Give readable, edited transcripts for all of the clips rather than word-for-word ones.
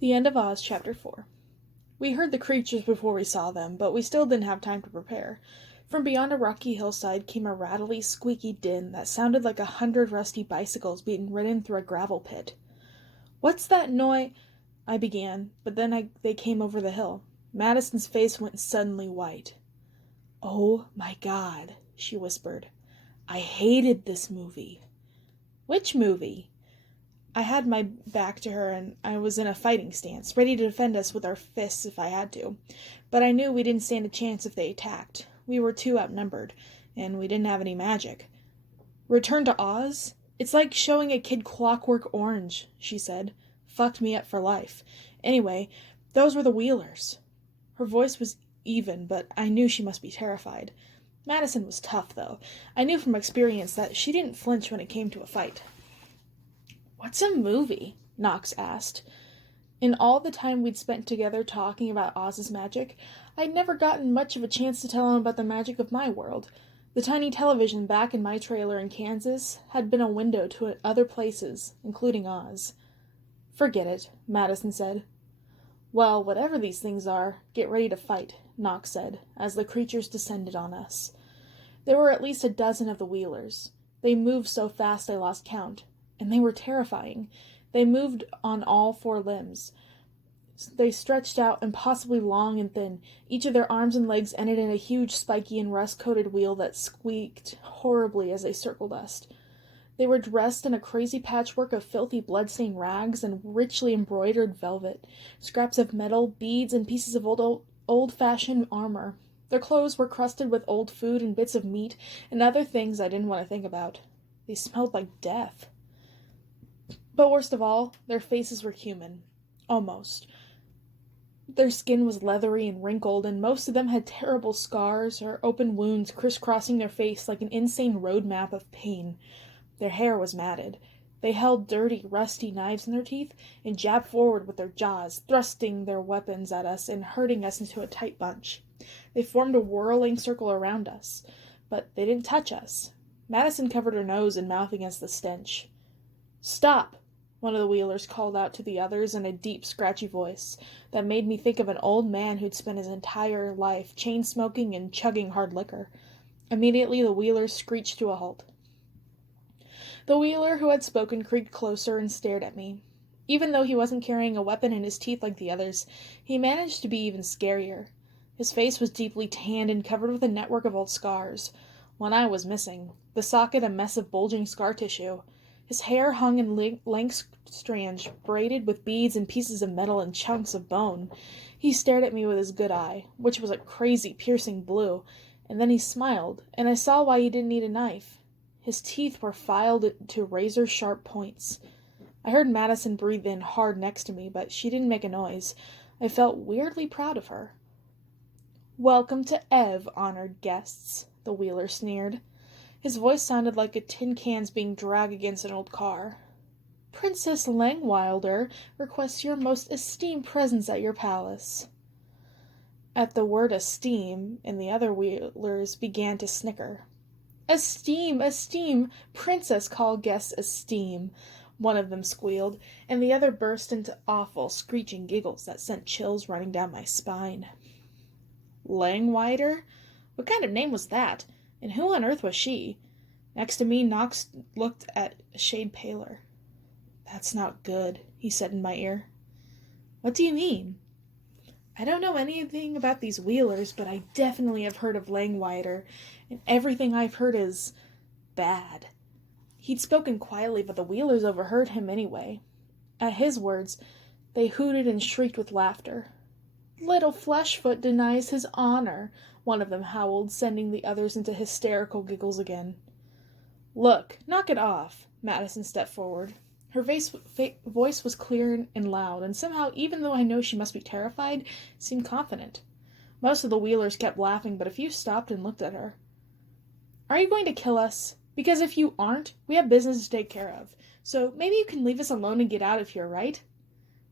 The end of Oz, Chapter 4. We heard the creatures before we saw them, but we still didn't have time to prepare. From beyond a rocky hillside came a rattly, squeaky din that sounded like 100 rusty bicycles being ridden through a gravel pit. "What's that I began, but then they came over the hill. Madison's face went suddenly white. "Oh my God," she whispered. "I hated this movie." "Which movie?" I had my back to her, and I was in a fighting stance, ready to defend us with our fists if I had to. But I knew we didn't stand a chance if they attacked. We were too outnumbered, and we didn't have any magic. "Return to Oz? It's like showing a kid Clockwork Orange," she said. "Fucked me up for life. Anyway, those were the Wheelers." Her voice was even, but I knew she must be terrified. Madison was tough, though. I knew from experience that she didn't flinch when it came to a fight. "What's a movie?" Knox asked. In all the time we'd spent together talking about Oz's magic, I'd never gotten much of a chance to tell him about the magic of my world. The tiny television back in my trailer in Kansas had been a window to other places, including Oz. "Forget it," Madison said. "Well, whatever these things are, get ready to fight," Knox said, as the creatures descended on us. There were at least a dozen of the Wheelers. They moved so fast I lost count. And they were terrifying. They moved on all four limbs. They stretched out impossibly long and thin. Each of their arms and legs ended in a huge spiky and rust-coated wheel that squeaked horribly as they circled us. They were dressed in a crazy patchwork of filthy blood-stained rags and richly embroidered velvet, scraps of metal, beads, and pieces of old-fashioned armor. Their clothes were crusted with old food and bits of meat and other things I didn't want to think about. They smelled like death. But worst of all, their faces were human. Almost. Their skin was leathery and wrinkled, and most of them had terrible scars or open wounds crisscrossing their face like an insane road map of pain. Their hair was matted. They held dirty, rusty knives in their teeth and jabbed forward with their jaws, thrusting their weapons at us and herding us into a tight bunch. They formed a whirling circle around us, but they didn't touch us. Madison covered her nose and mouth against the stench. "Stop!" one of the Wheelers called out to the others in a deep, scratchy voice that made me think of an old man who'd spent his entire life chain-smoking and chugging hard liquor. Immediately the Wheelers screeched to a halt. The Wheeler who had spoken creeped closer and stared at me. Even though he wasn't carrying a weapon in his teeth like the others, he managed to be even scarier. His face was deeply tanned and covered with a network of old scars. One eye was missing, the socket a mess of bulging scar tissue. His hair hung in lank strands, braided with beads and pieces of metal and chunks of bone. He stared at me with his good eye, which was a crazy, piercing blue, and then he smiled, and I saw why he didn't need a knife. His teeth were filed to razor-sharp points. I heard Madison breathe in hard next to me, but she didn't make a noise. I felt weirdly proud of her. "Welcome to Ev, honored guests," the Wheeler sneered. His voice sounded like a tin can's being dragged against an old car. "Princess Langwilder requests your most esteemed presence at your palace." At the word esteem, and the other Wheelers began to snicker. "Esteem, esteem! Princess call guests esteem!" one of them squealed, and the other burst into awful, screeching giggles that sent chills running down my spine. Langwilder? What kind of name was that? And who on earth was she? Next to me, Knox looked a shade paler. "That's not good," he said in my ear. "What do you mean?" "I don't know anything about these Wheelers, but I definitely have heard of Langwilder, and everything I've heard is bad." He'd spoken quietly, but the Wheelers overheard him anyway. At his words, they hooted and shrieked with laughter. "Little Fleshfoot denies his honor," one of them howled, sending the others into hysterical giggles again. "Look, knock it off." Madison stepped forward. Her voice was clear and loud, and somehow, even though I know she must be terrified, seemed confident. Most of the Wheelers kept laughing, but a few stopped and looked at her. "Are you going to kill us? Because if you aren't, we have business to take care of. So maybe you can leave us alone and get out of here, right?"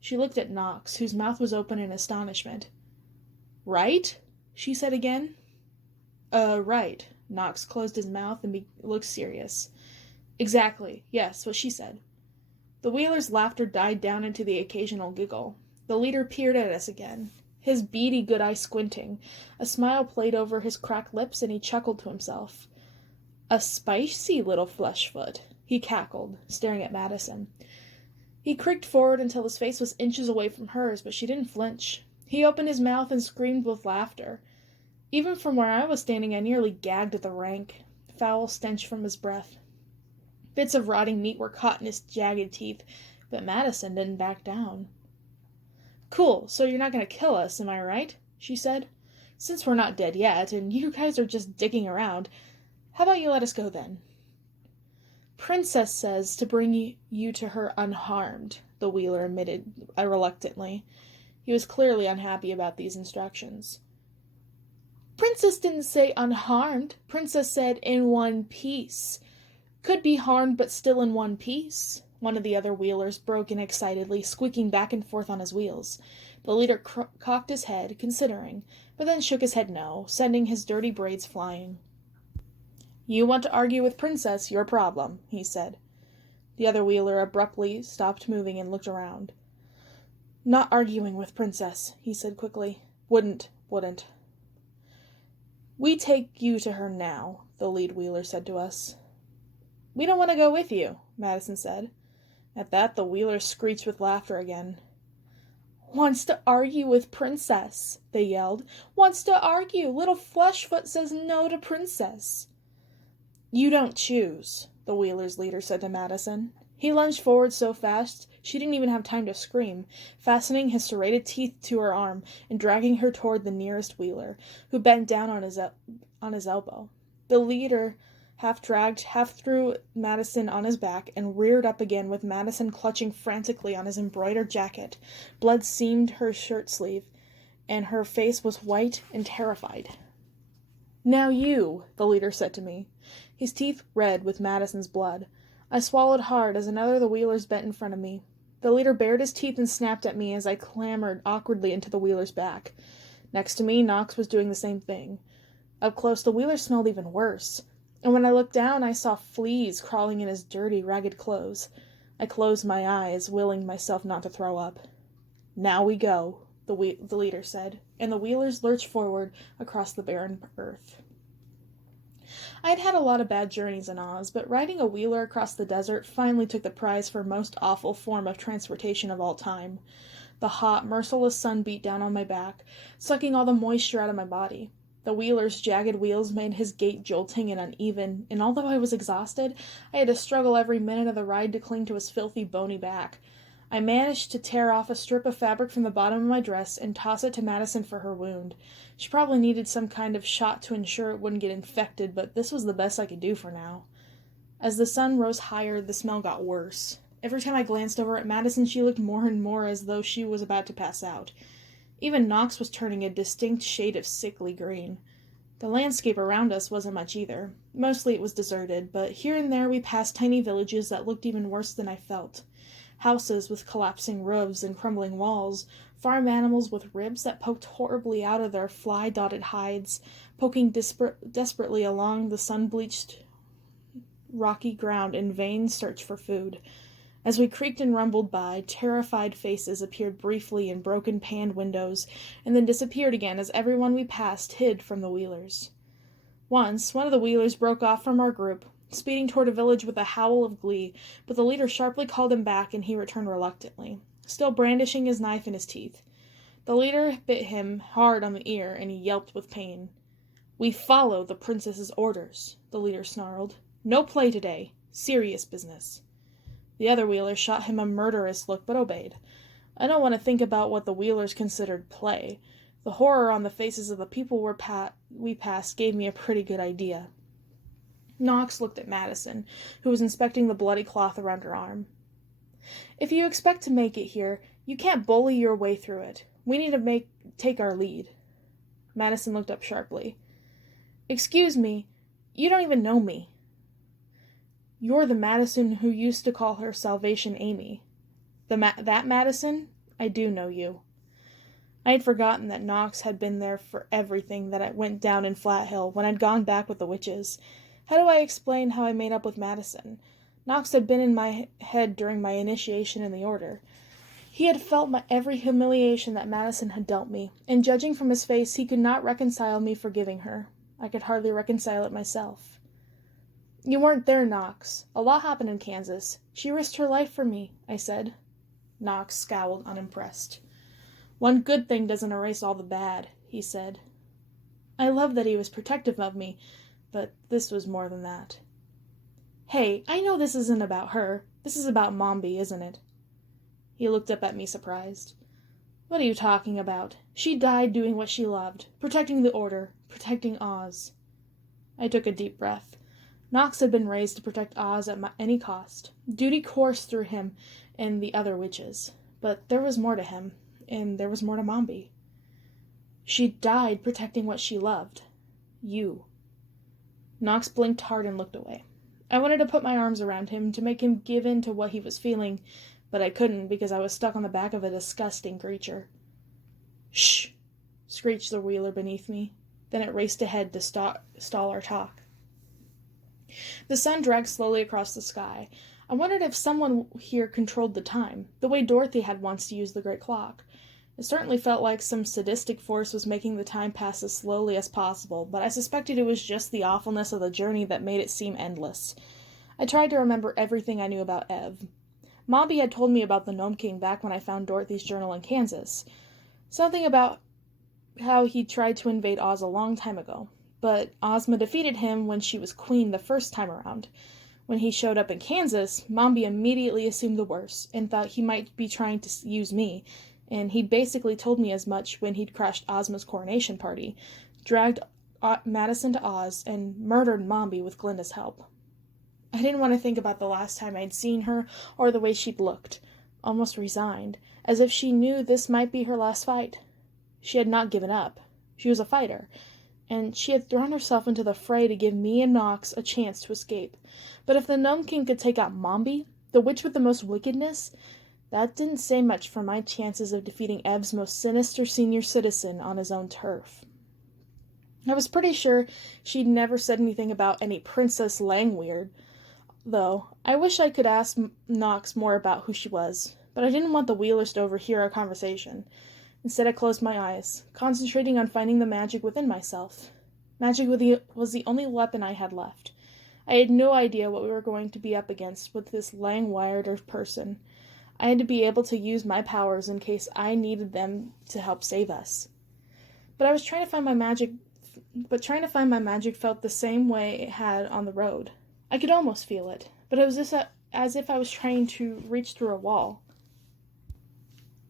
She looked at Knox, whose mouth was open in astonishment. "Right?" she said again. Right." Knox closed his mouth and looked serious. "Exactly. Yes, what she said." The Wheelers' laughter died down into the occasional giggle. The leader peered at us again, his beady good eye squinting. A smile played over his cracked lips, and he chuckled to himself. "A spicy little fleshfoot," he cackled, staring at Madison. He creaked forward until his face was inches away from hers, but she didn't flinch. He opened his mouth and screamed with laughter. Even from where I was standing, I nearly gagged at the rank, foul stench from his breath. Bits of rotting meat were caught in his jagged teeth, but Madison didn't back down. "Cool, so you're not going to kill us, am I right?" she said. "Since we're not dead yet, and you guys are just digging around, how about you let us go then?" "Princess says to bring you to her unharmed," the Wheeler admitted reluctantly. He was clearly unhappy about these instructions. "Princess didn't say unharmed. Princess said in one piece. Could be harmed but still in one piece." One of the other Wheelers broke in excitedly, squeaking back and forth on his wheels. The leader cocked his head, considering, but then shook his head no, sending his dirty braids flying. "You want to argue with Princess, your problem," he said. The other Wheeler abruptly stopped moving and looked around. "Not arguing with Princess," he said quickly. Wouldn't. "We take you to her now," the lead Wheeler said to us. "We don't want to go with you," Madison said. At that, the Wheelers screeched with laughter again. "Wants to argue with Princess," they yelled. "Wants to argue. Little Fleshfoot says no to Princess." "You don't choose," the Wheelers' leader said to Madison. He lunged forward so fast she didn't even have time to scream, fastening his serrated teeth to her arm and dragging her toward the nearest Wheeler, who bent down on his elbow. The leader half dragged, half threw Madison on his back, and reared up again with Madison clutching frantically on his embroidered jacket. Blood seamed her shirt sleeve, and her face was white and terrified. "Now you," the leader said to me, his teeth red with Madison's blood. I swallowed hard as another of the Wheelers bent in front of me. The leader bared his teeth and snapped at me as I clambered awkwardly into the Wheeler's back. Next to me, Knox was doing the same thing. Up close, the Wheeler smelled even worse, and when I looked down, I saw fleas crawling in his dirty, ragged clothes. I closed my eyes, willing myself not to throw up. "Now we go," the leader said, and the Wheelers lurched forward across the barren earth. I had had a lot of bad journeys in Oz, but riding a Wheeler across the desert finally took the prize for most awful form of transportation of all time. The hot, merciless sun beat down on my back, sucking all the moisture out of my body. The Wheeler's jagged wheels made his gait jolting and uneven, and although I was exhausted, I had to struggle every minute of the ride to cling to his filthy, bony back. I managed to tear off a strip of fabric from the bottom of my dress and toss it to Madison for her wound. She probably needed some kind of shot to ensure it wouldn't get infected, but this was the best I could do for now. As the sun rose higher, the smell got worse. Every time I glanced over at Madison, she looked more and more as though she was about to pass out. Even Knox was turning a distinct shade of sickly green. The landscape around us wasn't much either. Mostly it was deserted, but here and there we passed tiny villages that looked even worse than I felt. Houses with collapsing roofs and crumbling walls, farm animals with ribs that poked horribly out of their fly-dotted hides, poking desperately along the sun-bleached rocky ground in vain search for food. As we creaked and rumbled by, terrified faces appeared briefly in broken paned windows, and then disappeared again as everyone we passed hid from the Wheelers. Once, one of the Wheelers broke off from our group, speeding toward a village with a howl of glee, but the leader sharply called him back, and he returned reluctantly, still brandishing his knife in his teeth. The leader bit him hard on the ear, and he yelped with pain. "We follow the princess's orders," the leader snarled. "No play today. Serious business." The other Wheeler shot him a murderous look, but obeyed. I don't want to think about what the Wheelers considered play. The horror on the faces of the people we passed gave me a pretty good idea. Knox looked at Madison, who was inspecting the bloody cloth around her arm. "If you expect to make it here, you can't bully your way through it. We need to take our lead." Madison looked up sharply. "Excuse me, you don't even know me." "You're the Madison who used to call her Salvation Amy." That Madison? I do know you." I had forgotten that Knox had been there for everything that went down in Flat Hill when I'd gone back with the witches. How do I explain how I made up with Madison? Knox had been in my head during my initiation in the Order. He had felt every humiliation that Madison had dealt me, and judging from his face, he could not reconcile me forgiving her. I could hardly reconcile it myself. "You weren't there, Knox. A lot happened in Kansas. She risked her life for me," I said. Knox scowled, unimpressed. "One good thing doesn't erase all the bad," he said. I loved that he was protective of me, but this was more than that. "Hey, I know this isn't about her. This is about Mombi, isn't it?" He looked up at me, surprised. "What are you talking about? She died doing what she loved, protecting the Order, protecting Oz." I took a deep breath. Knox had been raised to protect Oz at any cost. Duty coursed through him and the other witches. But there was more to him, and there was more to Mombi. "She died protecting what she loved. You." Knox blinked hard and looked away. I wanted to put my arms around him to make him give in to what he was feeling, but I couldn't because I was stuck on the back of a disgusting creature. "Shh!" screeched the wheeler beneath me. Then it raced ahead to stall our talk. The sun dragged slowly across the sky. I wondered if someone here controlled the time, the way Dorothy had once used the great clock. It certainly felt like some sadistic force was making the time pass as slowly as possible, but I suspected it was just the awfulness of the journey that made it seem endless. I tried to remember everything I knew about Ev. Mombi had told me about the Gnome King back when I found Dorothy's journal in Kansas. Something about how he tried to invade Oz a long time ago, but Ozma defeated him when she was queen the first time around. When he showed up in Kansas, Mombi immediately assumed the worst and thought he might be trying to use me, and he'd basically told me as much when he'd crashed Ozma's coronation party, dragged Madison to Oz, and murdered Mombi with Glinda's help. I didn't want to think about the last time I'd seen her or the way she'd looked, almost resigned, as if she knew this might be her last fight. She had not given up. She was a fighter, and she had thrown herself into the fray to give me and Knox a chance to escape. But if the Gnome King could take out Mombi, the witch with the most wickedness, that didn't say much for my chances of defeating Ev's most sinister senior citizen on his own turf. I was pretty sure she'd never said anything about any Princess Langweird, though. I wish I could ask Knox more about who she was, but I didn't want the Wheelers to overhear our conversation. Instead, I closed my eyes, concentrating on finding the magic within myself. Magic was the only weapon I had left. I had no idea what we were going to be up against with this Langweird person. I had to be able to use my powers in case I needed them to help save us. But trying to find my magic felt the same way it had on the road. I could almost feel it, but it was as if I was trying to reach through a wall.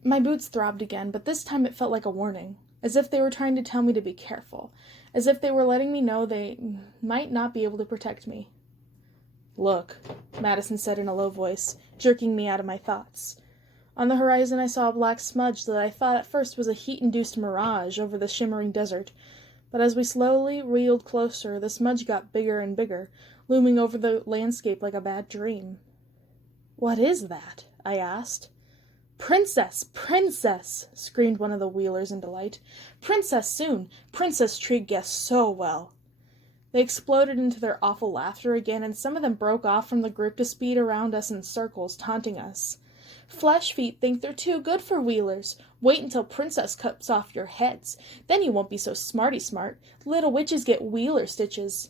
My boots throbbed again, but this time it felt like a warning, as if they were trying to tell me to be careful, as if they were letting me know they might not be able to protect me. "Look," Madison said in a low voice, jerking me out of my thoughts. On the horizon I saw a black smudge that I thought at first was a heat-induced mirage over the shimmering desert, but as we slowly reeled closer, the smudge got bigger and bigger, looming over the landscape like a bad dream. "What is that?" I asked. "Princess! Princess!" screamed one of the Wheelers in delight. "Princess soon! Princess Tree guessed so well!" They exploded into their awful laughter again, and some of them broke off from the group to speed around us in circles, taunting us. "Flesh Feet think they're too good for Wheelers. Wait until Princess cuts off your heads. Then you won't be so smarty-smart. Little witches get Wheeler stitches."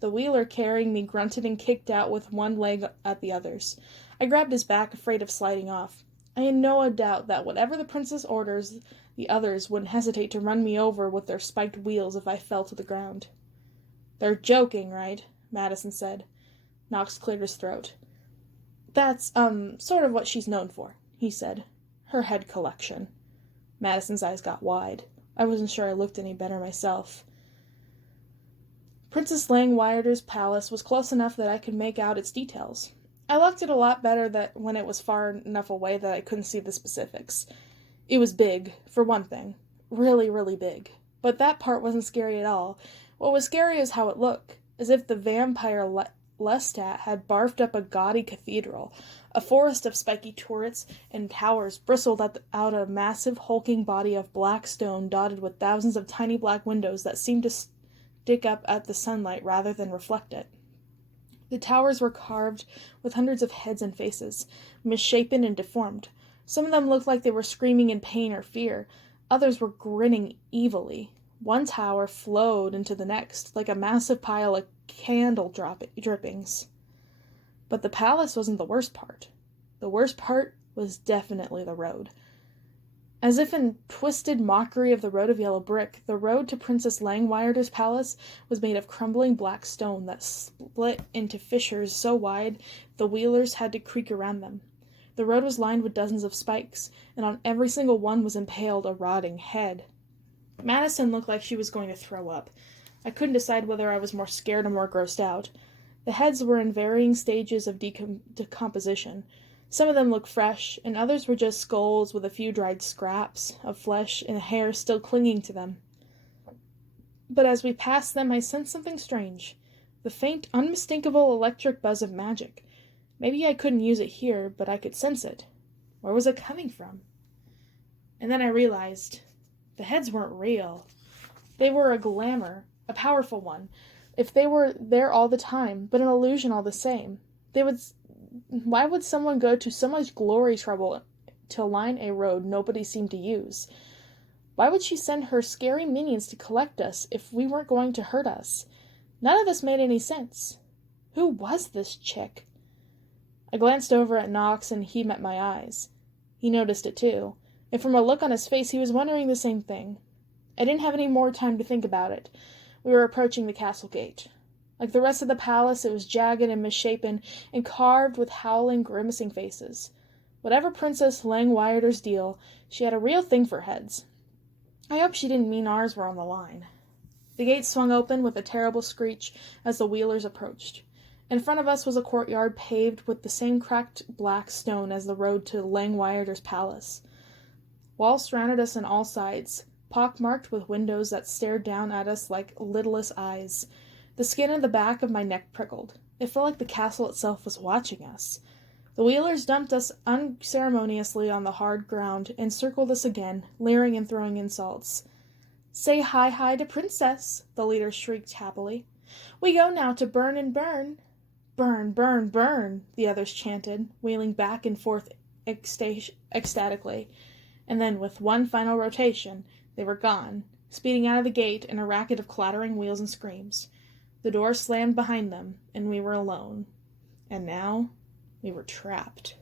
The Wheeler carrying me grunted and kicked out with one leg at the others. I grabbed his back, afraid of sliding off. I had no doubt that whatever the princess orders, the others wouldn't hesitate to run me over with their spiked wheels if I fell to the ground. "They're joking, right?" Madison said. Knox cleared his throat. "That's, sort of what she's known for," he said. "Her head collection." Madison's eyes got wide. I wasn't sure I looked any better myself. Princess Langweirder's palace was close enough that I could make out its details. I liked it a lot better that when it was far enough away that I couldn't see the specifics. It was big, for one thing. Really, really big. But that part wasn't scary at all. What was scary is how it looked, as if the vampire Lestat had barfed up a gaudy cathedral. A forest of spiky turrets and towers bristled out a massive hulking body of black stone dotted with thousands of tiny black windows that seemed to stick up at the sunlight rather than reflect it. The towers were carved with hundreds of heads and faces, misshapen and deformed. Some of them looked like they were screaming in pain or fear. Others were grinning evilly. One tower flowed into the next, like a massive pile of drippings. But the palace wasn't the worst part. The worst part was definitely the road. As if in twisted mockery of the road of yellow brick, the road to Princess Langwierder's palace was made of crumbling black stone that split into fissures so wide the wheelers had to creak around them. The road was lined with dozens of spikes, and on every single one was impaled a rotting head. Madison looked like she was going to throw up. I couldn't decide whether I was more scared or more grossed out. The heads were in varying stages of decomposition. Some of them looked fresh, and others were just skulls with a few dried scraps of flesh and hair still clinging to them. But as we passed them, I sensed something strange. The faint, unmistakable electric buzz of magic. Maybe I couldn't use it here, but I could sense it. Where was it coming from? And then I realized the heads weren't real. They were a glamour, a powerful one, if they were there all the time, but an illusion all the same. Why would someone go to so much glory trouble to line a road nobody seemed to use? Why would she send her scary minions to collect us if we weren't going to hurt us? None of this made any sense. Who was this chick? I glanced over at Knox, and he met my eyes. He noticed it too, and from a look on his face he was wondering the same thing. I didn't have any more time to think about it. We were approaching the castle gate. Like the rest of the palace, it was jagged and misshapen, and carved with howling, grimacing faces. Whatever Princess Langwierder's deal, she had a real thing for heads. I hope she didn't mean ours were on the line. The gate swung open with a terrible screech as the wheelers approached. In front of us was a courtyard paved with the same cracked black stone as the road to Langwierder's palace. Walls surrounded us on all sides, pockmarked with windows that stared down at us like lidless eyes. The skin on the back of my neck prickled. It felt like the castle itself was watching us. The wheelers dumped us unceremoniously on the hard ground and circled us again, leering and throwing insults. "Say hi to Princess," the leader shrieked happily. "We go now to burn and burn." "Burn, burn, burn," the others chanted, wheeling back and forth ecstatically. And then, with one final rotation, they were gone, speeding out of the gate in a racket of clattering wheels and screams. The door slammed behind them, and we were alone. And now we were trapped.